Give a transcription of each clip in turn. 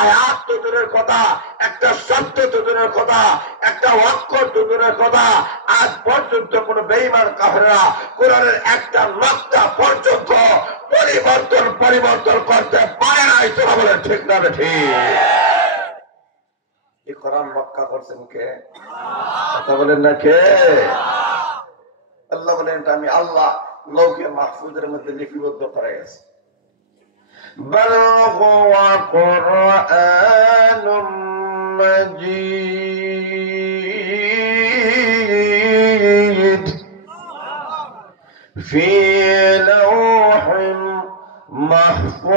আয়াত তো দূরের কথা, একটা শব্দ তো দূরের কথা, একটা অক্ষর তো দূরের কথা, আজ পর্যন্ত কোন বেঈমান কাফেররা কোরআনের একটা নকশা পর্যন্ত পরিবর্তন করতে পারে নাই। তোরা বলে ঠিক না ঠিক? এই কোরআন রক্ষা করছেন কে? কথা বলেন না কে? আল্লাহ বলেন এটা আমি আল্লাহ লৌহে মাহফুজের মধ্যে লিপিবদ্ধ করে গেছি। بل هو قرآن مجيد في لوح محفوظ।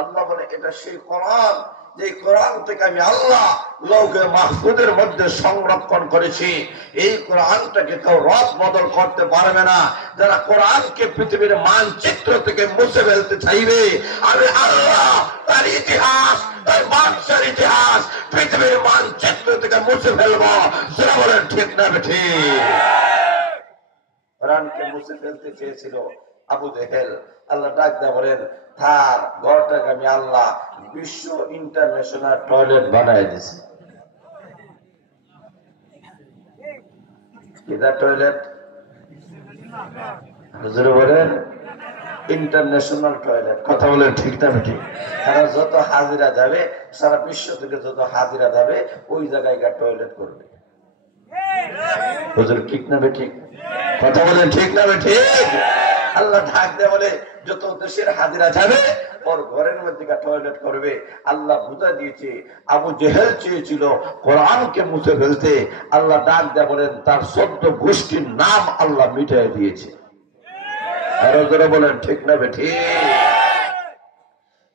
আল্লাহ বলে এটা সেই কোরআন যে কোরআন থেকে আমি আল্লাহ লৌহে মাহফুজের মধ্যে সংরক্ষণ করেছি। এই কোরআনটাকে কেউ রদ বদল করতে পারবে না। যারা কোরআনকে পৃথিবীর মানচিত্র থেকে মুছে ফেলতে চাইবে, আমি আল্লাহ তার ইতিহাস, তার বাদশার ইতিহাস পৃথিবীর মানচিত্র থেকে মুছে ফেলবো। যারা বলেন ঠিক না ঠিক? কোরআনকে মুছে ফেলতে চেয়েছিল আবু জেহেল। আল্লাহ ডাক দেয়া বলেন তার ঘরটাকে আমি আল্লাহ বিশ্ব ইন্টারন্যাশনাল টয়লেট বানাই দিছি। টয়লেট হুজুর বলেন ইন্টারন্যাশনাল টয়লেট। কথা বলেন ঠিক না ঠিক? কারণ যত হাজিরা যাবে, সারা বিশ্ব থেকে যত হাজিরা যাবে, ওই জায়গায় টয়লেট করবে। হুজুর ঠিক না ঠিক? কথা বলেন ঠিক না ঠিক? আল্লাহ ঢাক দেয়া বলে যত দেশের হাজিরা যাবে ওর ঘরের মধ্যে টয়লেট করবে। আল্লাহ বুঝা দিয়েছে আবু জেহেল চেয়েছিল কোরআনকে মুছে ফেলতে। আল্লাহ ডাক দেয়া বলেন তার 14 গোষ্ঠীর নাম আল্লাহ মিটাই দিয়েছে। আরো যারা বলেন ঠিক না ঠিক?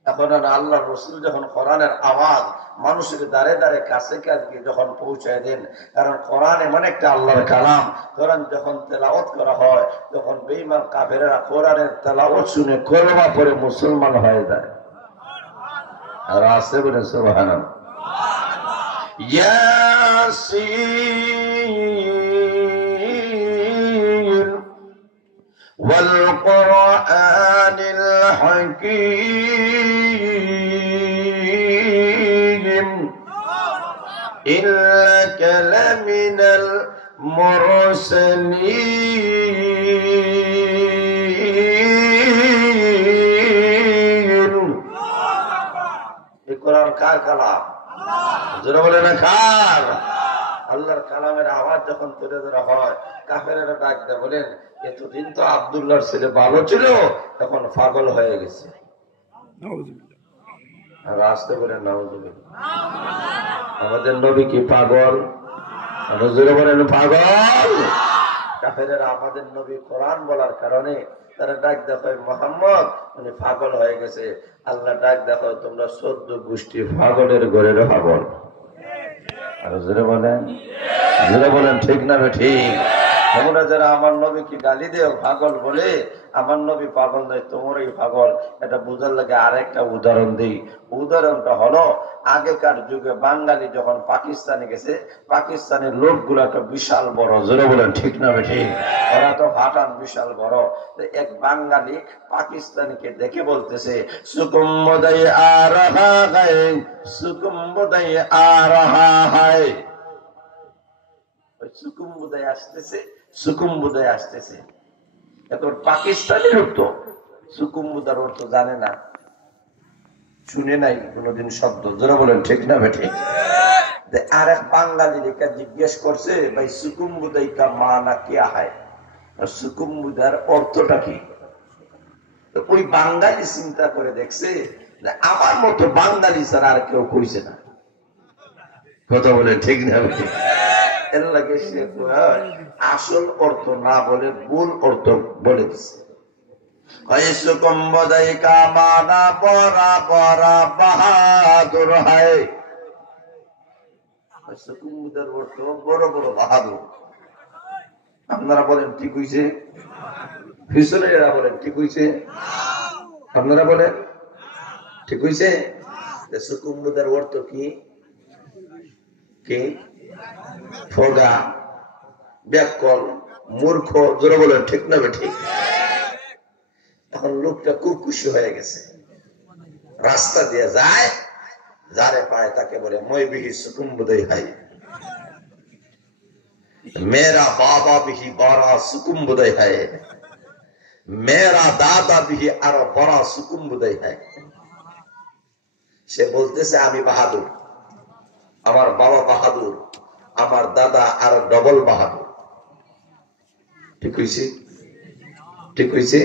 এখন আল্লাহ রসুল যখন কোরআনের আওয়াজ মানুষের দ্বারে দ্বারে কাছে কাছে যখন পৌঁছায় দেন, কারণ কোরআন এমন একটা আল্লাহর কালাম, কোরআন যখন তেলাওয়াত করা হয়, যখন বেঈমান কাফেররা কোরআনের তেলাওয়াত শুনে কলমা পড়ে মুসলমান হয়ে যায়। আর আছে বলেন সুবহানাল্লাহ। ইয়াসিন ওয়াল কুরআনিল হাকীম ইন্নাকা লামিনাল মুরসালিন। এই কোরআন কার কালাম? যারা বলে না কার? আল্লাহর কালামের আওয়াজ যখন তুলে ধরা হয়, কাফেরেরা ডাক দেয় বলেন এতদিন তো আব্দুল্লাহর ছেলে ভালো ছিল, এখন পাগল হয়ে গেছে। আর আসতে বলেন নাউজুবিল্লাহ। আমাদের নবী কি পাগল? হুজুরে বলেন পাগল। কাফেরেরা আমাদের নবী কোরআন বলার কারণে তারা ডাক দেখো মোহাম্মদ উনি পাগল হয়ে গেছে। আল্লাহ ডাক দেখো তোমরা 14 গোষ্ঠী পাগলের ঘরের পাগল। আর জোরে বলেন ঠিক না ঠিক? তোমরা যারা আমার নবীকে গালি দেও পাগল বলে, আমার নবী পাগল নয়, তোমরাই পাগল। এটা বুঝার লাগে আরেকটা উদাহরণ দিই। উদাহরণটা হলো আগেকার যুগে বাঙালি যখন পাকিস্তানে গেছে, পাকিস্তানের লোকগুলা তো বিশাল বড়। জোরে বলেন ঠিক না ঠিক? ওরা তো হাঁটান বিশাল বড়। এক বাঙালি পাকিস্তানিকে দেখে বলতেছে সুকুম্বদাই আ রাহা হ্যায়, সুকুম্বদাই আ রাহা হ্যায়। সুকুম্বুদায় আসতেছে, সুকুম্বুদায় আসতেছে। এখন পাকিস্তানের অর্থ সুকুম্বুদার অর্থ জানে না, শুনে নাই কোনদিন শব্দ। যারা বলেন ঠিক না বেঠে? আর এক বাঙালি লেখা জিজ্ঞেস করছে ভাই সুকুম্বুদাই কা মানা কিয়া হয়, সুকুম্বুদার অর্থটা কি? ওই বাঙালি চিন্তা করে দেখছে আমার মতো বাঙালি ছাড়া আর কেউ কইছে না। কথা বলে ঠিক না বেঠে? এর লাগে সে আসল অর্থ না বলে ভুল অর্থ বলে দিচ্ছে। বাহাদুর হয়, অর্থ বড় বড় বাহাদুর। আপনারা বলেন ঠিক হইছে? ফিসলেরা বলেন ঠিক হইছে? আপনারা বলেন ঠিক হইছে? সুকুম্বুদার অর্থ কি? কি? ফগা, ব্যাকল, মূর্খ, জোরে বলেন ঠিক না ঠিক? এখন লোকটা খুব খুশি হয়ে গেছে, রাস্তা দিয়ে যায়, যারে পায় তাকে বলে মই বিহি সুকুম্বুদয় হাই, মেরা বাবা বিহি বড়া সুকুম্বুদয় হাই, মেরা দাদা বিহি আরো বড়া সুকুম্বুদয় হাই। সে বলতেছে আমি বাহাদুর, আমার বাবা বাহাদুর, আমার দাদা আরো ডবল বাহাদুর। ঠিক হয়েছে? ঠিক হয়েছে?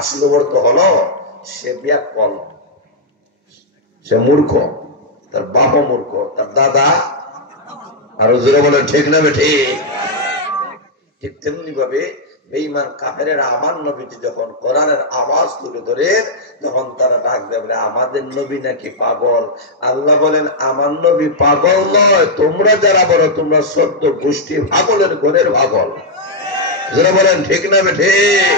আসলে অর্থ হলো সে ব্যাকল, সে মূর্খ, তার বাবা মূর্খ, তার দাদা আরো জোরে বলে ঠিক না ঠিক? ঠিক তেমনি ভাবে বেঈমান কাফেরেরা আমার নবীকে যখন কোরআনের আওয়াজ তুলে ধরে তখন তারা ডাক দেয় বলে আমাদের নবী নাকি পাগল। আল্লাহ বলেন আমার নবী পাগল নয়, তোমরা যারা বলো তোমরা সদ্য গোষ্ঠী পাগলের ঘরের পাগল। যারা বলেন ঠিক না ঠিক?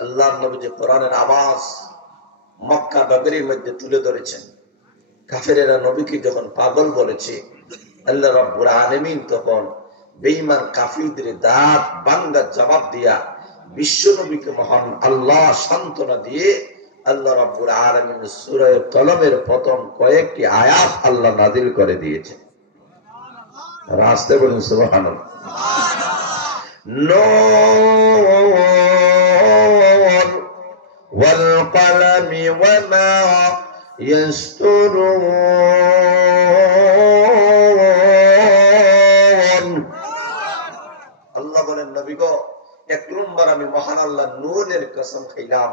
আল্লাহ নবী যে কোরআনের আওয়াজ মক্কা নগরীর মধ্যে তুলে ধরেছেন, কাফেরেরা নবীকে যখন পাগল বলেছে, আল্লাহ রাব্বুল আলামিন তখন বেঈমান কাফিরদের দাঁত ভাঙা জবাব দিয়া বিশ্ব নবীকে মহান আল্লাহ সান্ত্বনা দিয়ে আল্লাহ রাব্বুল আলামিন সূরা কলমের প্রথম কয়েকটি আয়াত আল্লাহ নাযিল করে দিয়েছেন। রাস্তে বলুন সুবহানাল্লাহ। নূন ওয়াল কলমি ওয়া মা ইয়াসতুরুন। আল্লাহ বলেন নবী গো, এক নম্বর আমি মহান আল্লাহ নূনের কসম খাইলাম,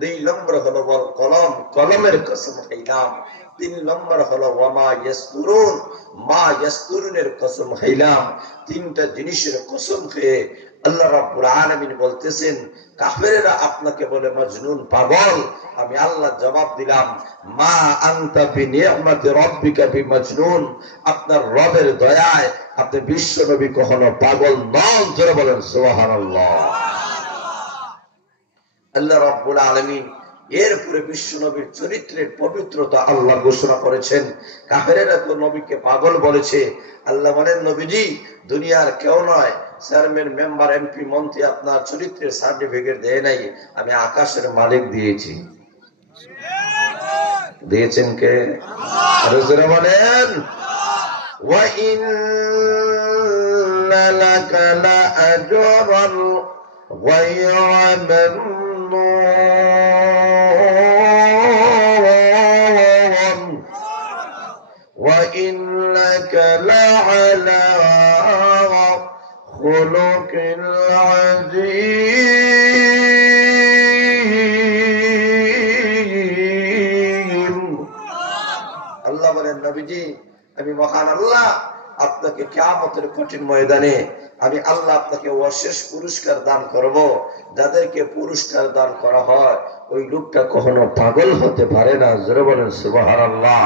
দুই নম্বর হলো ওয়াল কলম, কলমের কসম খাইলাম, তিন নম্বর হলো ওয়া মা ইয়াসতুরুন, মা ইয়াসতুরুনের কসম খাইলাম। তিনটা জিনিসের কসম খেয়ে আল্লাহ রাব্বুল আলামিন বলতেছেন কাফেরেরা আপনাকে বলে মজনুন, পাগল। আমি আল্লাহ জবাব দিলাম মা আনতা বিনিআমাতি রাব্বিকা বিমজনুন, আপনার রবের দয়ায় আপনি বিশ্ব নবী কখনো পাগল নন। জোরে বলেন সুবহানাল্লাহ। আল্লাহ রাব্বুল আলামিন এরপরে বিশ্ব নবীর চরিত্রের পবিত্রতা আল্লাহ ঘোষণা করেছেন। কাফেরেরা তো নবীকে পাগল বলেছে, আল্লাহ বলেন নবীজি দুনিয়ার কেউ নয়, চেয়ারম্যান, মেম্বার, এমপি, মন্ত্রী আপনার চরিত্রের সার্টিফিকেট দেয় নাই, আমি আকাশের মালিক দিয়েছি। দিয়েছেন কে? আল্লাহ বলেন ওয়া ইন্না লাকা লাআজরান গায়রা মামনুন ওয়া ইন্নাকা লাআলা খুলুকিল আযীম। আল্লাহ বলেন নবীজি আমি মহান আল্লাহ আপনাকে কিয়ামতের কঠিন ময়দানে আমি আল্লাহ আপনাকে অশেষ পুরস্কার দান করব। যাদেরকে পুরস্কার দান করা হয় ওই লোকটা কখনো পাগল হতে পারে না। জোরে বলেন সুবহানাল্লাহ।